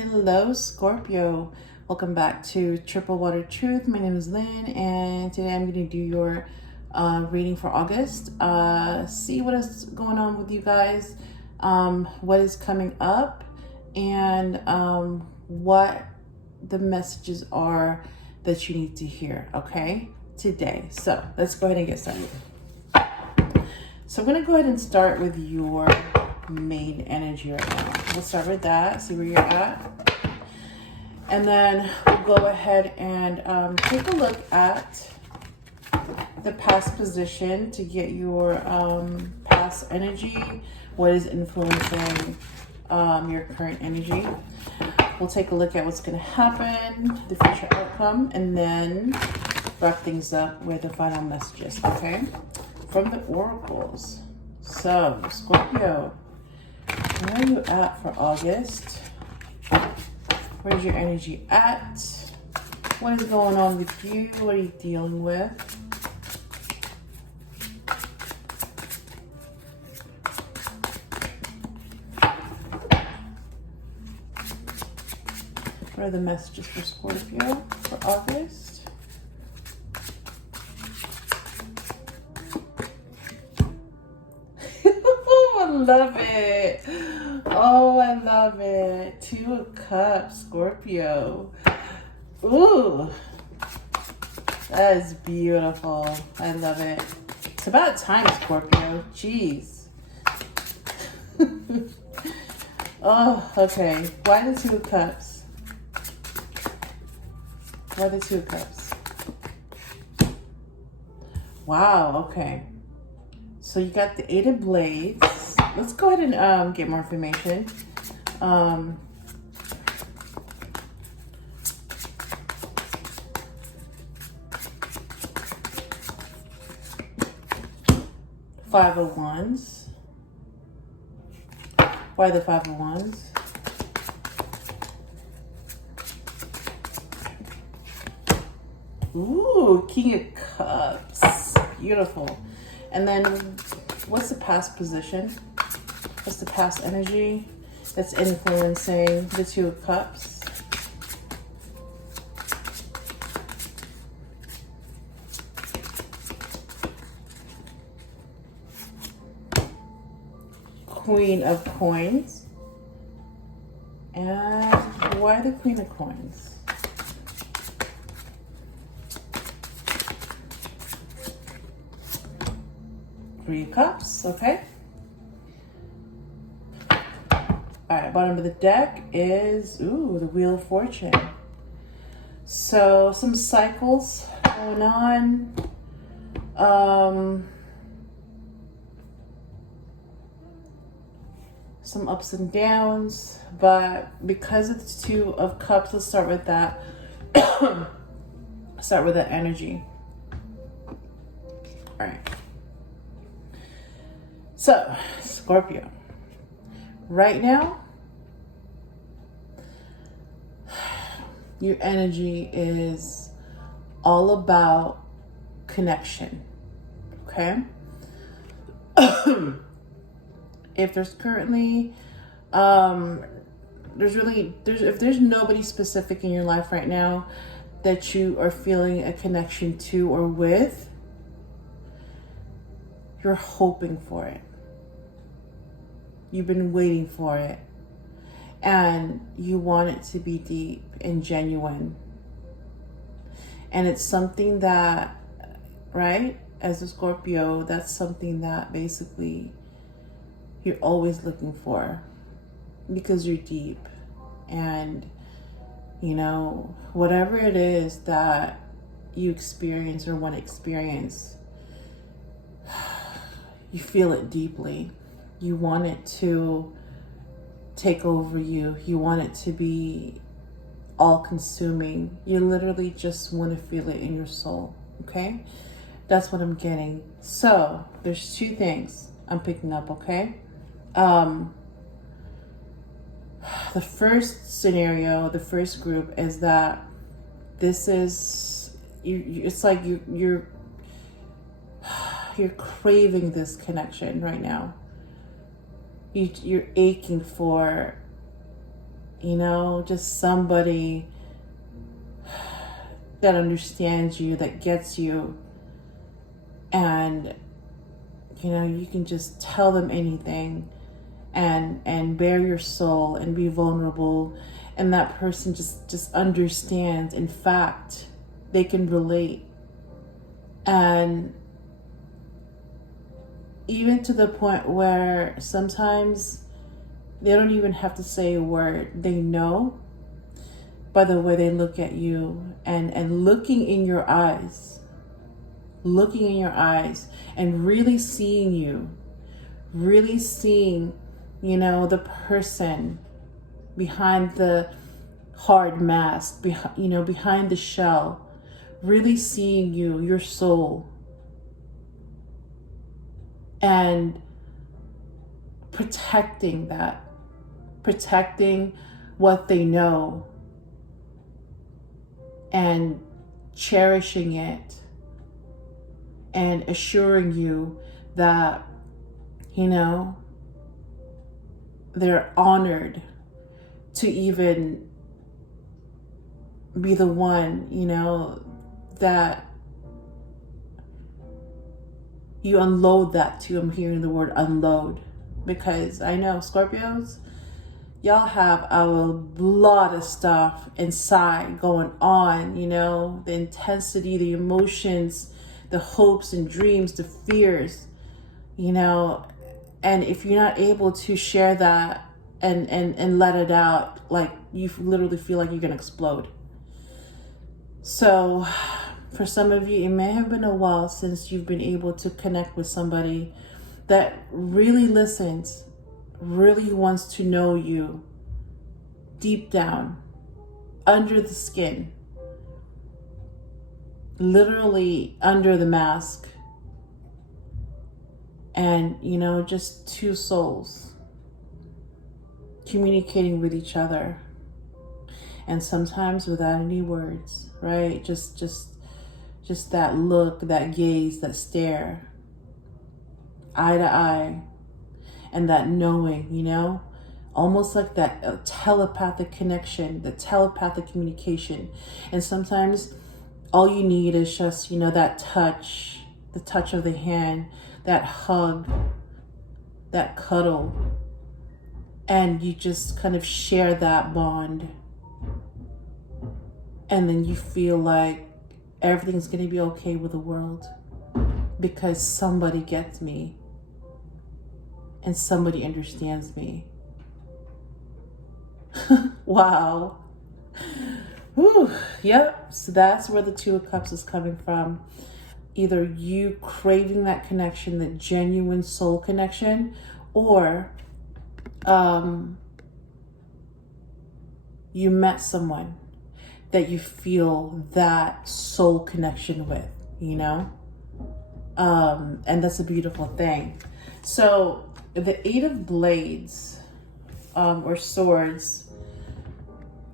Hello, Scorpio. Welcome back to Triple Water Truth. My name is Lynn, and today I'm going to do your reading for August. See what is going on with you guys, what is coming up, and what the messages are that you need to hear, okay, today. So let's go ahead and get started. So I'm going to go ahead and start with your main energy right now. We'll start with that, see where you're at. And then we'll go ahead and take a look at the past position to get your past energy, what is influencing your current energy. We'll take a look at what's going to happen, the future outcome, and then wrap things up with the final messages, okay? From the oracles. So, Scorpio, where are you at for August? Where's your energy at? What is going on with you? What are you dealing with? What are the messages for Scorpio for August? I love it. Oh, I love it. 2 of Cups, Scorpio. Ooh, that is beautiful. I love it. It's about time, Scorpio. Jeez. Oh, okay. Why the 2 of Cups? Why the 2 of Cups? Wow, okay. So you got the 8 of Blades. Let's go ahead and get more information. Five of Wands. Why the 5 of Wands? Ooh, King of Cups. Beautiful. And then what's the past position? What's the past energy that's influencing the 2 of Cups? Queen of Coins. And why the Queen of Coins? Three of Cups, okay. All right, bottom of the deck is, ooh, the Wheel of Fortune. So some cycles going on. Some ups and downs, but because it's 2 of Cups, let's start with that. Start with that energy. All right. So, Scorpio, right now, your energy is all about connection, okay? If there's currently, if there's nobody specific in your life right now that you are feeling a connection to or with, you're hoping for it. You've been waiting for it, and you want it to be deep and genuine. And it's something that, right, as a Scorpio, that's something that basically you're always looking for because you're deep. And, you know, whatever it is that you experience or want to experience, you feel it deeply. You want it to take over you. You want it to be all-consuming. You literally just want to feel it in your soul, okay? That's what I'm getting. So there's 2 things I'm picking up, okay? The first scenario, the first group is that this is, it's like you're craving this connection right now. You're aching for You know, just somebody that understands you, that gets you. And, you know, you can just tell them anything and bare your soul and be vulnerable. And that person just understands. In fact, they can relate. And even to the point where sometimes they don't even have to say a word. They know by the way they look at you and looking in your eyes and really seeing you, really seeing, you know, the person behind the hard mask, behind the shell, really seeing you, your soul, and protecting that, protecting what they know and cherishing it and assuring you that, you know, they're honored to even be the one, you know, that you unload that to. I'm hearing the word unload, because I know Scorpios, y'all have a lot of stuff inside going on, you know, the intensity, the emotions, the hopes and dreams, the fears, you know, and if you're not able to share that and let it out, like, you literally feel like you're gonna explode. So for some of you, it may have been a while since you've been able to connect with somebody that really listens, really wants to know you deep down, under the skin, literally under the mask. And, you know, just two souls communicating with each other. And sometimes without any words, right? Just that look, that gaze, that stare, eye to eye, and that knowing, you know, almost like that telepathic connection, the telepathic communication. And sometimes all you need is just, you know, that touch, the touch of the hand, that hug, that cuddle, and you just kind of share that bond. And then you feel like everything's going to be okay with the world because somebody gets me and somebody understands me. Wow. Whew. Yep. So that's where the Two of Cups is coming from. Either you craving that connection, that genuine soul connection, or you met someone that you feel that soul connection with, you know? And that's a beautiful thing. So the Eight of Blades, or Swords.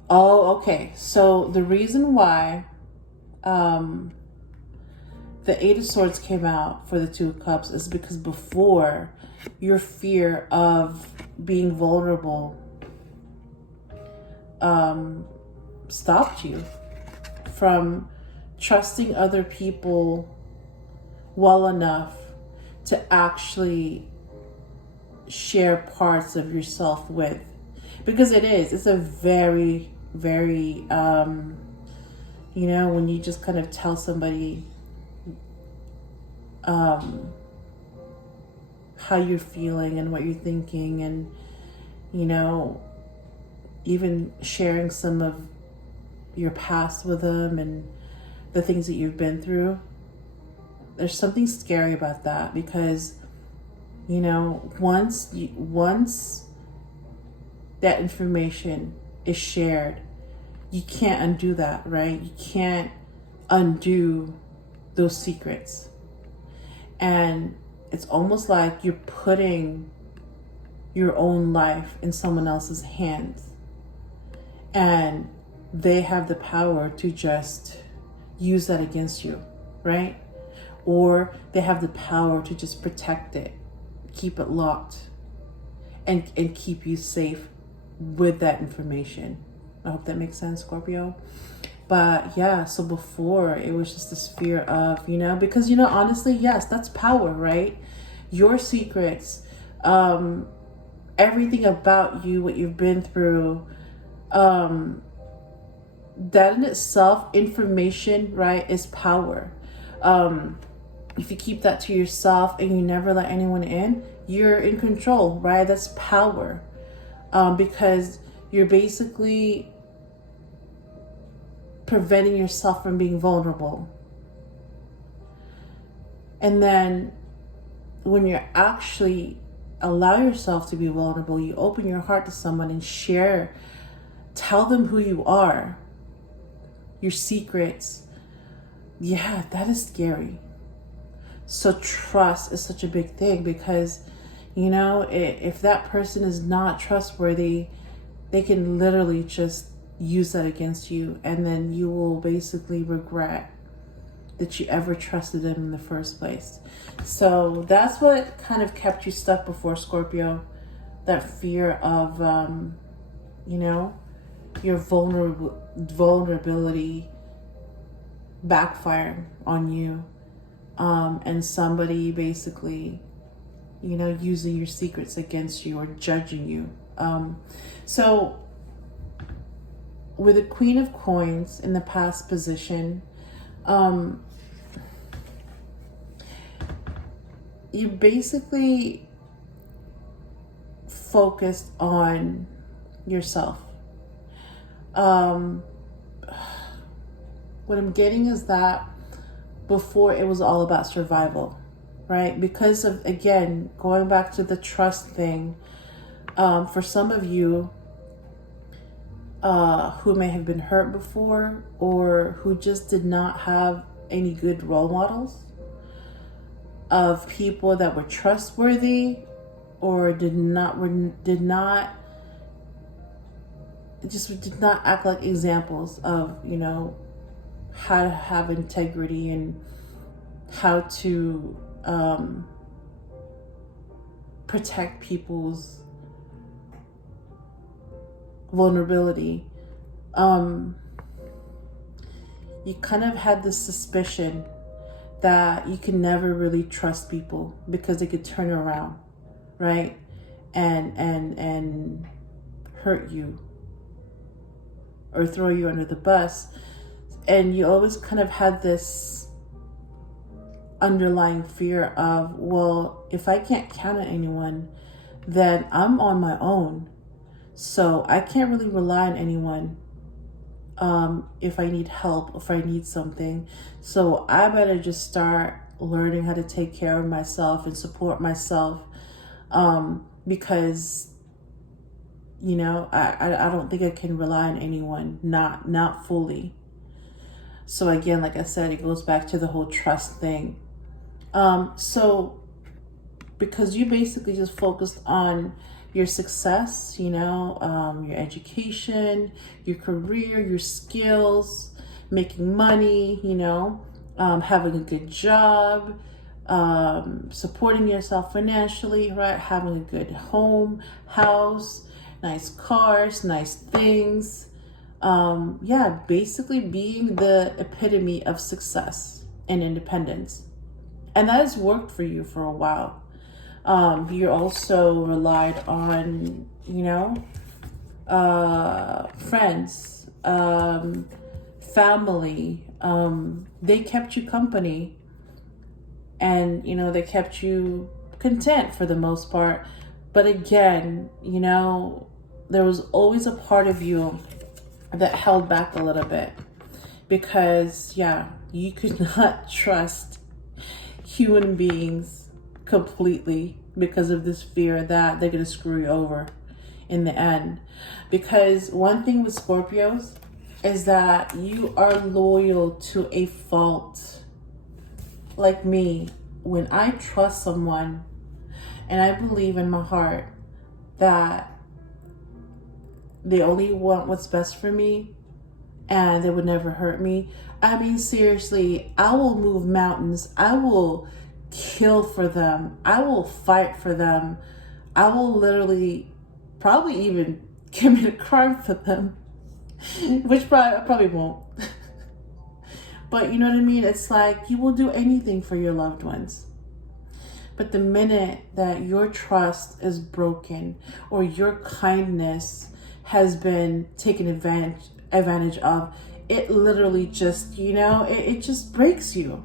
Oh, okay. So the reason why the Eight of Swords came out for the Two of Cups is because before, your fear of being vulnerable stopped you from trusting other people well enough to actually share parts of yourself with. Because it's a very, very, you know, when you just kind of tell somebody how you're feeling and what you're thinking, and, you know, even sharing some of your past with them and the things that you've been through. There's something scary about that, because, you know, once that information is shared, you can't undo that, right? You can't undo those secrets. And it's almost like you're putting your own life in someone else's hands. And they have the power to just use that against you, right? Or they have the power to just protect it, keep it locked, and keep you safe with that information. I hope that makes sense, Scorpio. But yeah, so before it was just this fear of, because, honestly, yes, that's power, right? Your secrets, everything about you, what you've been through, that in itself, information, right, is power. If you keep that to yourself and you never let anyone in, you're in control, right? That's power. Because you're basically preventing yourself from being vulnerable. And then when you're actually allow yourself to be vulnerable, you open your heart to someone and share, tell them who you are, your secrets. Yeah, that is scary. So trust is such a big thing because, if that person is not trustworthy, they can literally just use that against you, and then you will basically regret that you ever trusted them in the first place. So that's what kind of kept you stuck before, Scorpio. That fear of, your vulnerability backfiring on you, and somebody basically, using your secrets against you or judging you. So with the Queen of Coins in the past position, you basically focused on yourself. What I'm getting is that before it was all about survival, right? Because of, again, going back to the trust thing, for some of you who may have been hurt before or who just did not have any good role models of people that were trustworthy or did not act like examples of, how to have integrity and how to protect people's vulnerability. You kind of had this suspicion that you can never really trust people because they could turn around, right? And hurt you or throw you under the bus. And you always kind of had this underlying fear of, well, if I can't count on anyone, then I'm on my own. So I can't really rely on anyone if I need help, if I need something. So I better just start learning how to take care of myself and support myself, because, I don't think I can rely on anyone, not fully. So again, like I said, it goes back to the whole trust thing. So because you basically just focused on your success, your education, your career, your skills, making money, having a good job, supporting yourself financially, right? Having a good home, house, nice cars, nice things. Basically being the epitome of success and independence. And that has worked for you for a while. You also relied on, friends, family. They kept you company and, they kept you content for the most part. But again, there was always a part of you that held back a little bit because, you could not trust human beings completely because of this fear that they're going to screw you over in the end. Because one thing with Scorpios is that you are loyal to a fault. Like me, when I trust someone and I believe in my heart that they only want what's best for me and they would never hurt me. I mean, seriously, I will move mountains. I will kill for them. I will fight for them. I will literally probably even commit a crime for them, which I probably won't. But you know what I mean? It's like you will do anything for your loved ones. But the minute that your trust is broken or your kindness has been taken advantage of, it literally just, it just breaks you.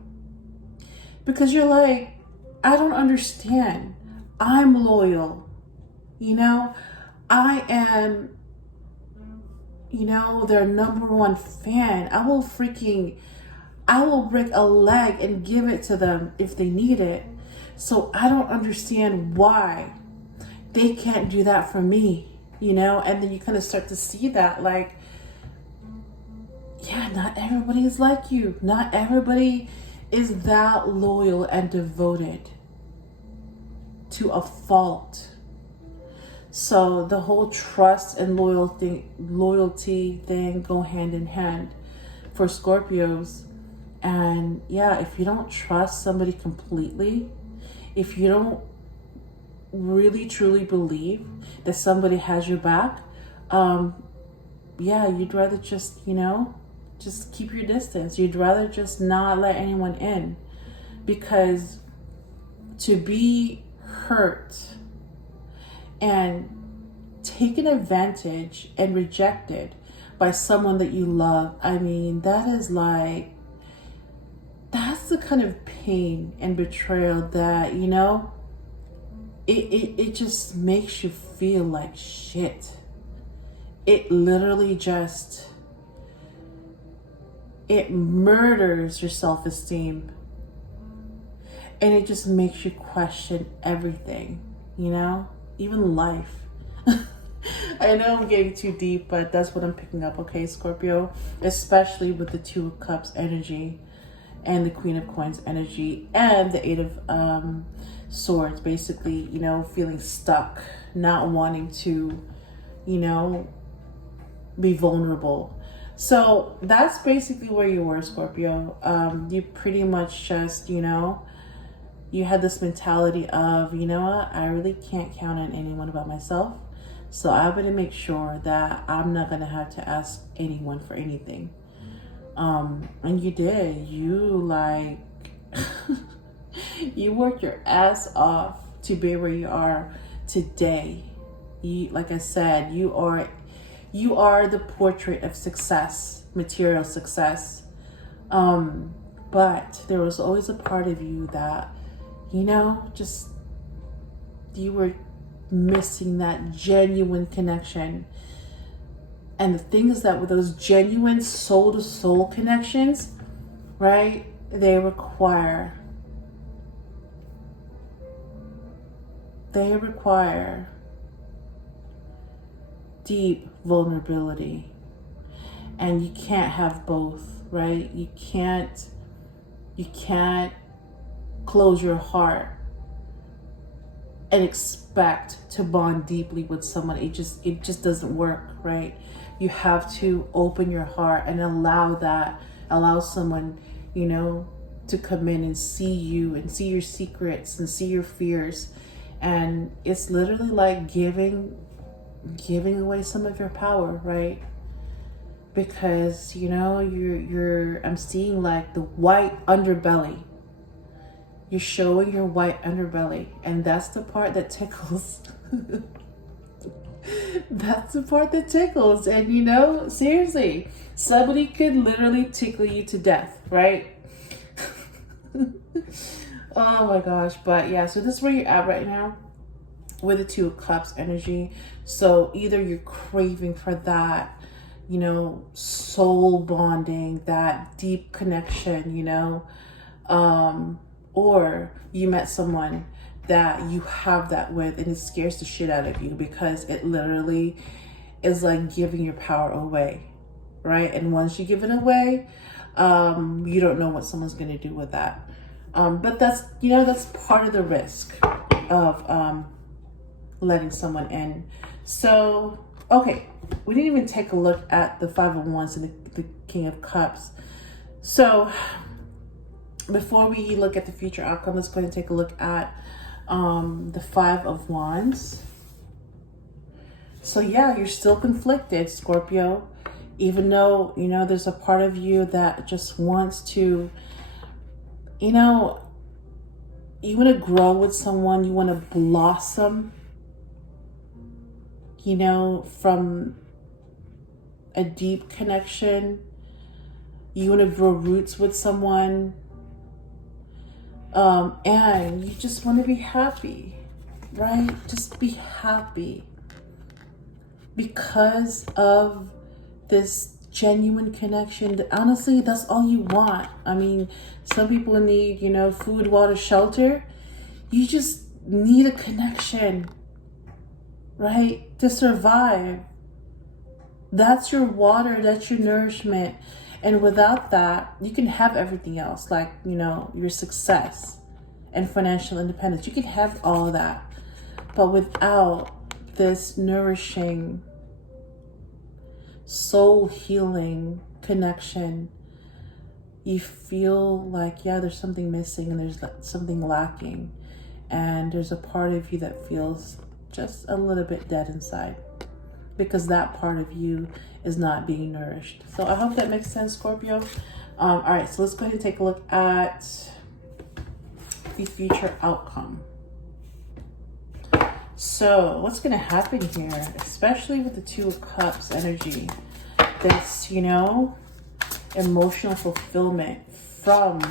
Because you're like, I don't understand. I'm loyal. I am, their number one fan. I will break a leg and give it to them if they need it. So I don't understand why they can't do that for me, And then you kind of start to see that, like, yeah, not everybody is like you. Not everybody is that loyal and devoted to a fault. So the whole trust and loyalty thing go hand in hand for Scorpios. And yeah, if you don't trust somebody completely, if you don't really truly believe that somebody has your back, yeah, you'd rather just, just keep your distance. You'd rather just not let anyone in, because to be hurt and taken advantage and rejected by someone that you love, I mean, that's the kind of pain and betrayal that, it just makes you feel like shit. It literally just, it murders your self-esteem. And it just makes you question everything, even life. I know I'm getting too deep, but that's what I'm picking up, okay, Scorpio? Especially with the Two of Cups energy and the Queen of Coins energy and the Eight of Swords. Basically, feeling stuck, not wanting to, be vulnerable. So that's basically where you were, Scorpio. You pretty much just, you had this mentality of, I really can't count on anyone about myself. So I'm going to make sure that I'm not going to have to ask anyone for anything. And you did. You you worked your ass off to be where you are today. Like I said, you are the portrait of success, material success. But there was always a part of you that, just you were missing that genuine connection. And the thing is that with those genuine soul to soul connections, right, they require deep vulnerability. And you can't have both, right? You can't close your heart and expect to bond deeply with someone. It just doesn't work, right? You have to open your heart and allow someone, to come in and see you and see your secrets and see your fears. And it's literally like giving away some of your power, right? Because, I'm seeing like the white underbelly. You're showing your white underbelly, and that's the part that tickles. That's the part that tickles. And seriously, somebody could literally tickle you to death, right? Oh my gosh. But yeah, so this is where you're at right now with the Two of Cups energy. So either you're craving for that, soul bonding, that deep connection, or you met someone that you have that with and it scares the shit out of you because it literally is like giving your power away, right? And once you give it away, you don't know what someone's going to do with that. But that's, that's part of the risk of letting someone in. So, okay, we didn't even take a look at the Five of Wands and the King of Cups. So before we look at the future outcome, let's go ahead and take a look at the Five of Wands. So yeah, you're still conflicted, Scorpio, even though, you know, there's a part of you that just wants to, you know, you want to grow with someone, you want to blossom, you know, from a deep connection. You want to grow roots with someone. And you just want to be happy, right? Just be happy because of this genuine connection. Honestly, that's all you want. I mean, some people need, you know, food, water, shelter. You just need a connection, right? To survive. That's your water, that's your nourishment. And without that, you can have everything else, like, you know, your success and financial independence. You can have all of that. But without this nourishing, soul healing connection, you feel like, yeah, there's something missing and there's something lacking. And there's a part of you that feels just a little bit dead inside, because that part of you is not being nourished. So I hope that makes sense, Scorpio. All right, so let's go ahead and take a look at the future outcome. So what's going to happen here, especially with the Two of Cups energy, this, you know, emotional fulfillment from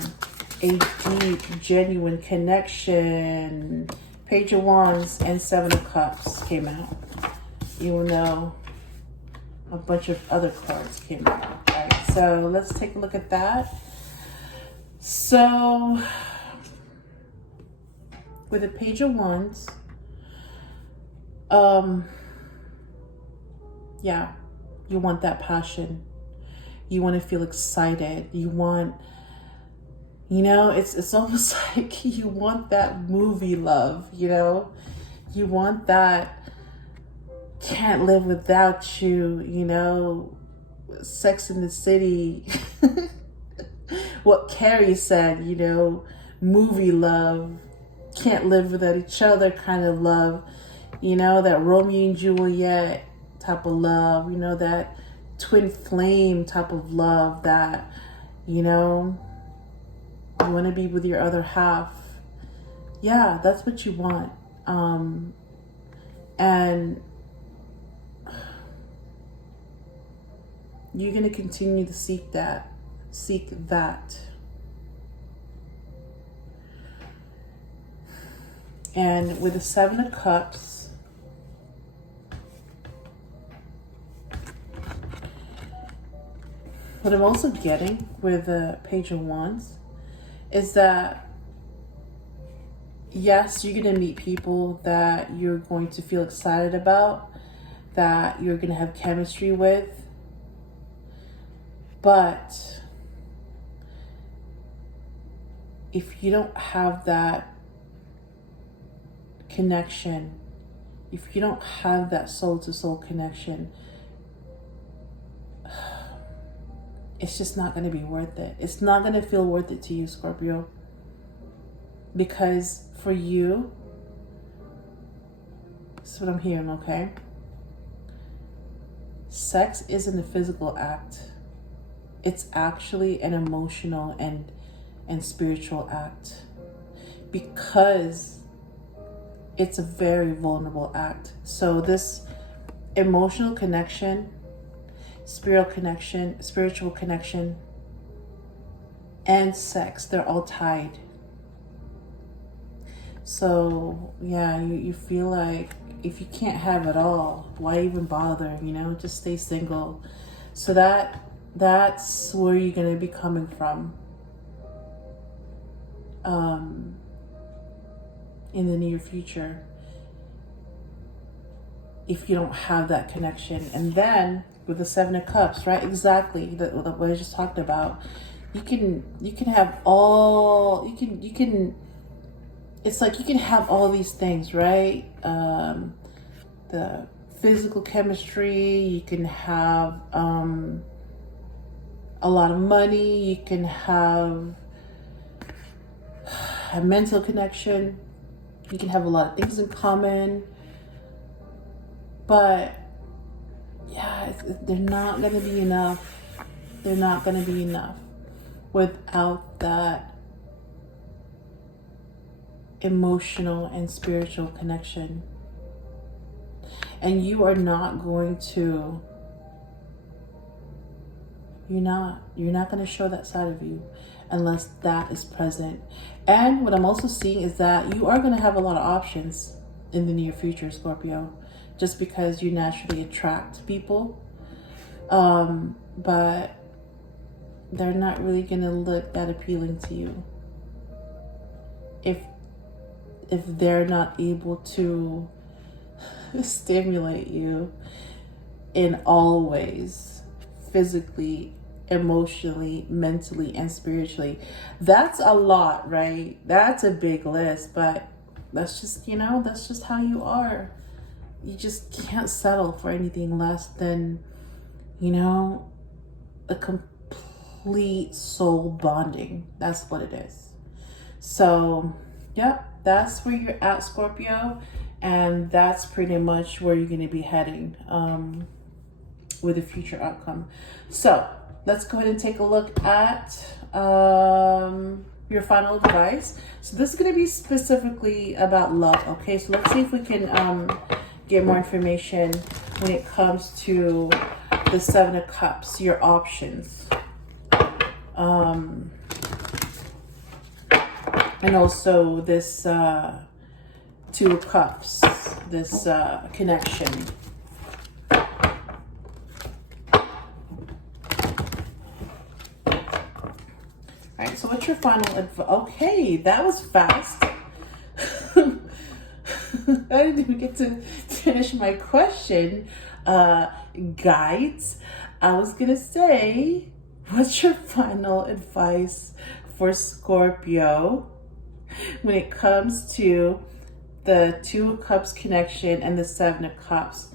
a deep, genuine connection. Page of Wands and Seven of Cups came out, even though a bunch of other cards came out. All right, so let's take a look at that. So with the Page of Wands, yeah, you want that passion. You want to feel excited. You want, you know, it's almost like you want that movie love, you know? You want that can't live without you, you know, Sex in the City. What Carrie said, you know, movie love, can't live without each other kind of love, you know, that Romeo and Juliet type of love, you know, that twin flame type of love, that, you know, you want to be with your other half. Yeah, that's what you want. And you're going to continue to seek that. And with the Seven of Cups, what I'm also getting with the Page of Wands is that, yes, you're going to meet people that you're going to feel excited about, that you're going to have chemistry with. But if you don't have that connection, if you don't have that soul-to-soul connection, it's just not going to be worth it. It's not going to feel worth it to you, Scorpio. Because for you, this is what I'm hearing, okay? Sex isn't a physical act. It's actually an emotional and spiritual act, because it's a very vulnerable act. So this emotional connection, spiritual connection, and sex, they're all tied. So yeah, you feel like if you can't have it all, why even bother? You know, just stay single. So that's where you're going to be coming from in the near future, if you don't have that connection. And then with the Seven of Cups, right? Exactly what I just talked about. You can have all, you can it's like you can have all these things, right? The physical chemistry, you can have a lot of money, you can have a mental connection, you can have a lot of things in common. But yeah, they're not going to be enough. They're not going to be enough without that emotional and spiritual connection. And you are not going to, you're not going to show that side of you unless that is present. And what I'm also seeing is that you are going to have a lot of options in the near future, Scorpio, just because you naturally attract people. But they're not really going to look that appealing to you if they're not able to stimulate you in all ways, physically, emotionally, mentally, and spiritually. That's a lot, right? That's a big list, but that's just, that's just how you are. You just can't settle for anything less than, a complete soul bonding. That's what it is. So, yep, that's where you're at, Scorpio. And that's pretty much where you're going to be heading with a future outcome. So let's go ahead and take a look at your final advice. So this is going to be specifically about love. Okay, so let's see if we can get more information when it comes to the Seven of Cups, your options. And also this Two of Cups, this connection. All right, so what's your final advice? Okay, that was fast. I didn't even get to finish my question. Guides, I was gonna say, what's your final advice for Scorpio when it comes to the Two of Cups connection and the Seven of Cups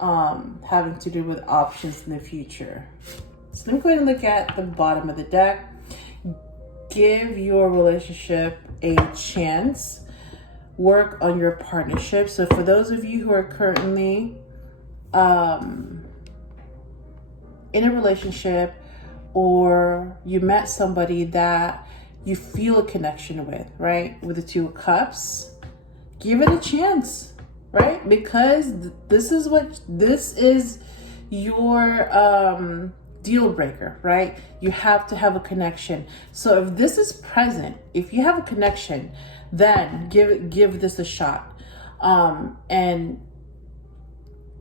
having to do with options in the future? So let me go ahead and look at the bottom of the deck. Give your relationship a chance. Work on your partnership. So for those of you who are currently in a relationship, or you met somebody that you feel a connection with, right? With the Two of Cups, give it a chance, right? Because this is your deal breaker, right? You have to have a connection. So if this is present, if you have a connection, then give this a shot. And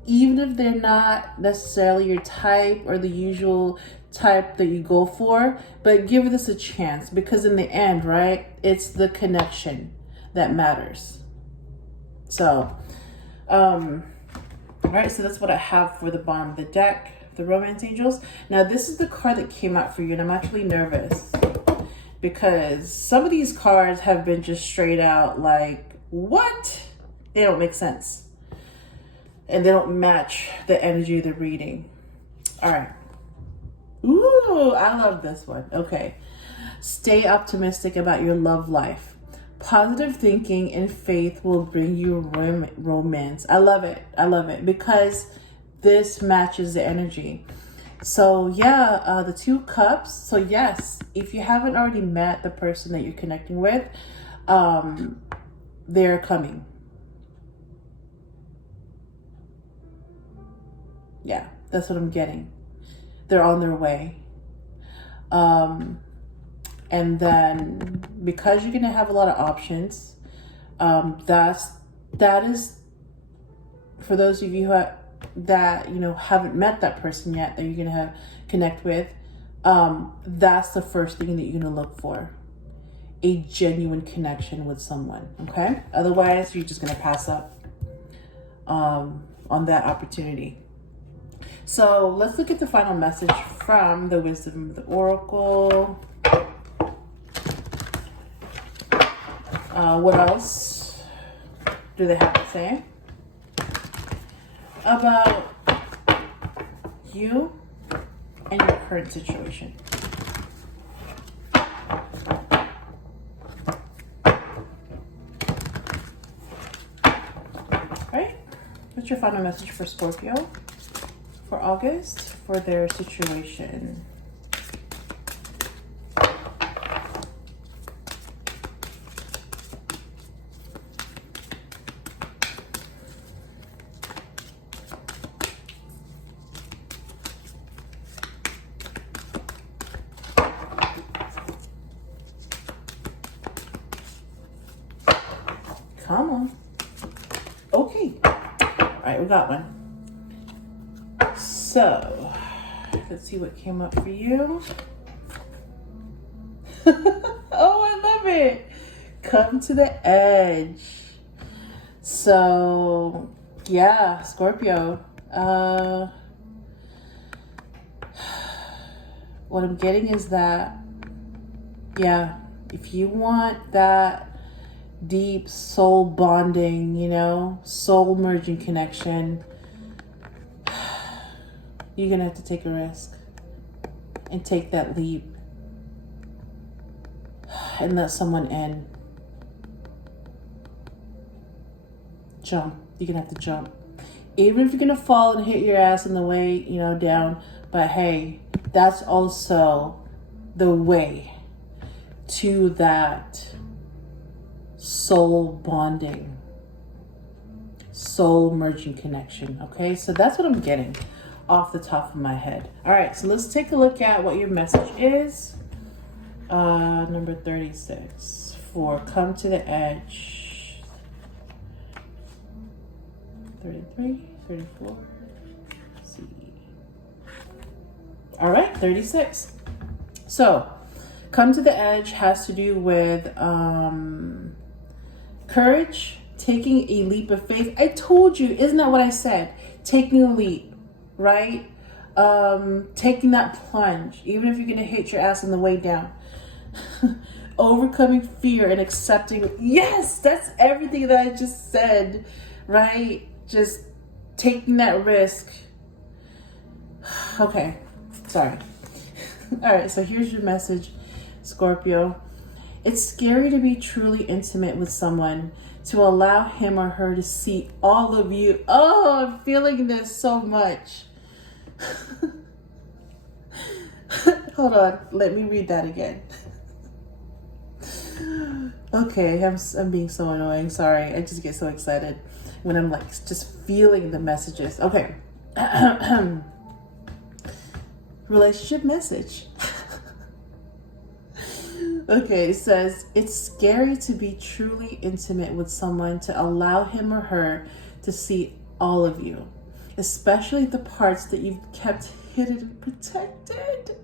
even if they're not necessarily your type or the usual type that you go for, but give this a chance, because in the end, right, it's the connection that matters. So, all right, so that's what I have for the bottom of the deck, the Romance Angels. Now, this is the card that came out for you, and I'm actually nervous because some of these cards have been just straight out like, what? They don't make sense. And they don't match the energy of the reading. All right. Ooh, I love this one. Okay. Stay optimistic about your love life. Positive thinking and faith will bring you romance. I love it. I love it because this matches the energy. So yeah, the Two Cups. So yes, if you haven't already met the person that you're connecting with, they're coming. Yeah, that's what I'm getting. They're on their way. And then because you're going to have a lot of options, that is for those of you that haven't met that person yet that you're going to connect with. That's the first thing that you're going to look for. A genuine connection with someone. Okay. Otherwise, you're just going to pass up on that opportunity. So let's look at the final message from the Wisdom of the Oracle. What else do they have to say about you and your current situation? Right? What's your final message for Scorpio? for August for their situation. Come on. Okay. All right, we got one. So, let's see what came up for you. Oh, I love it. Come to the edge. So, yeah, Scorpio. What I'm getting is that, yeah, if you want that deep soul bonding, you know, soul merging connection, you're gonna have to take a risk and take that leap and let someone in. Jump. You're gonna have to jump, even if you're gonna fall and hit your ass on the way, you know, down. But hey, that's also the way to that soul bonding, soul merging connection. Okay, so that's what I'm getting off the top of my head. All right, so let's take a look at what your message is. Number 36 for Come to the Edge. 33, 34. Let's see. All right, 36. So Come to the Edge has to do with courage, taking a leap of faith. I told you, isn't that what I said? Taking a leap, right? Taking that plunge, even if you're gonna hit your ass on the way down. Overcoming fear and accepting. Yes, that's everything that I just said, right? Just taking that risk. Okay, sorry. All right, so here's your message, Scorpio. It's scary to be truly intimate with someone, to allow him or her to see all of you. Oh, I'm feeling this so much. Hold on, let me read that again. Okay, I'm being so annoying. Sorry, I just get so excited when I'm like just feeling the messages. Okay. Relationship message. Okay, it says, it's scary to be truly intimate with someone, to allow him or her to see all of you, especially the parts that you've kept hidden and protected.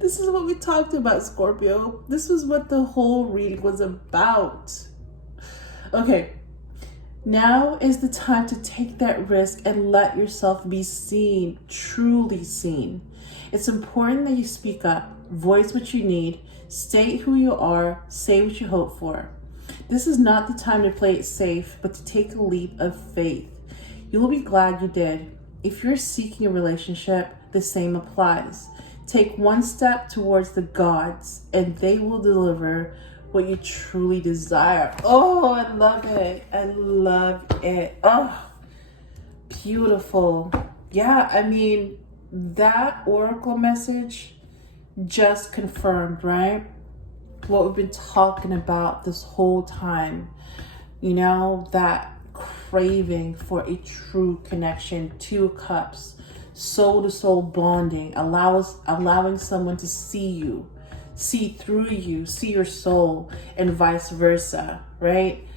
This is what we talked about, Scorpio. This was what the whole reading was about. Okay, now is the time to take that risk and let yourself be seen, truly seen. It's important that you speak up, voice what you need, state who you are, say what you hope for. This is not the time to play it safe, but to take a leap of faith. You will be glad you did. If you're seeking a relationship, the same applies. Take one step towards the gods, and they will deliver what you truly desire. Oh, I love it. I love it. Oh, beautiful. Yeah, I mean, that oracle message just confirmed, right? What we've been talking about this whole time. You know, that craving for a true connection, 2 cups, soul to soul bonding, allowing someone to see you, see through you, see your soul, and vice versa, right?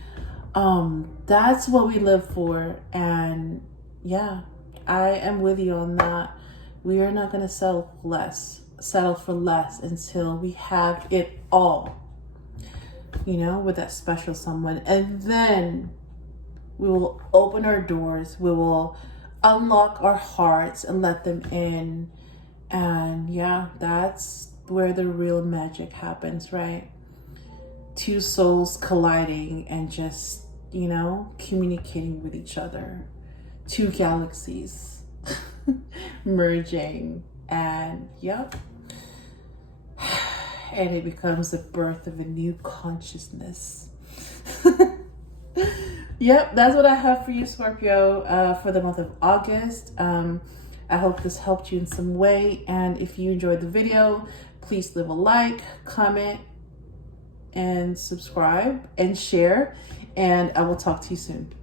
That's what we live for. And yeah, I am with you on that. We are not going to settle for less until we have it all, you know, with that special someone. And then we will open our doors, we will unlock our hearts and let them in. And yeah, that's where the real magic happens, right? 2 souls colliding and just, you know, communicating with each other. 2 galaxies merging, and yep. And it becomes the birth of a new consciousness. Yep, that's what I have for you, Scorpio, for the month of August. I hope this helped you in some way. And if you enjoyed the video, please leave a like, comment, and subscribe and share. And I will talk to you soon.